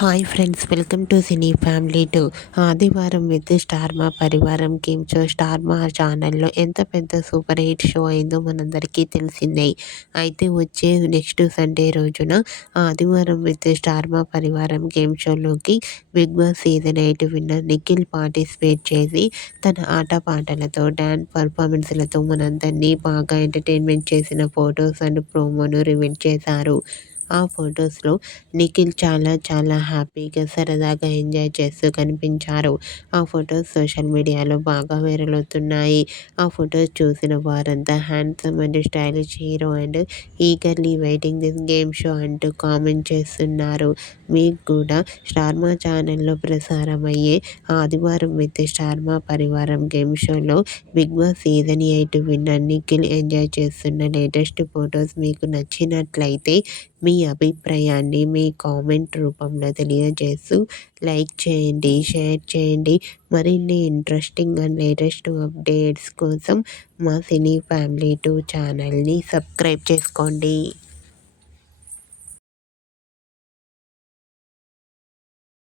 Hi friends, welcome to cine family 2. ఆదివారం with star Maa పరివారం game show star మా ఛానల్లో ఎంత పెద్ద సూపర్ హిట్ షో అయిందో మనందరికీ తెలిసిందే. అయితే వచ్చే నెక్స్ట్ సండే రోజున ఆదివారం విత్ స్టార్ మా పరివారం గేమ్ షోలోకి Bigg Boss season 8 winner Nikhil participate చేసి తన ఆటపాటలతో డ్యాన్స్ పర్ఫార్మెన్స్లతో మనందరినీ బాగా ఎంటర్టైన్మెంట్ చేసిన ఫొటోస్ అండ్ ప్రోమోను రివీల్ చేశారు. ఆ ఫొటోస్లో నిఖిల్ చాలా చాలా హ్యాపీగా సరదాగా ఎంజాయ్ చేస్తూ కనిపించారు. ఆ ఫొటోస్ సోషల్ మీడియాలో బాగా వైరల్ అవుతున్నాయి. ఆ ఫొటోస్ చూసిన వారంతా handsome and stylish hero and eagerly waiting this game show అంటూ కామెంట్ చేస్తున్నారు. మీకు కూడా స్టార్ మా ఛానల్లో ప్రసారమయ్యే ఆదివారం విత్ స్టార్ మా పరివారం గేమ్ షోలో Bigg Boss season 8 winner Nikhil enjoy చేస్తున్న లేటెస్ట్ ఫొటోస్ మీకు నచ్చినట్లయితే మీ అభిప్రాయాన్ని మీ కామెంట్ రూపంలో తెలియజేస్తూ లైక్ చేయండి, షేర్ చేయండి. మరిన్ని ఇంట్రెస్టింగ్ అండ్ లేటెస్ట్ అప్డేట్స్ కోసం మా సినీ ఫ్యామిలీ 2 ఛానల్ని సబ్స్క్రైబ్ చేసుకోండి.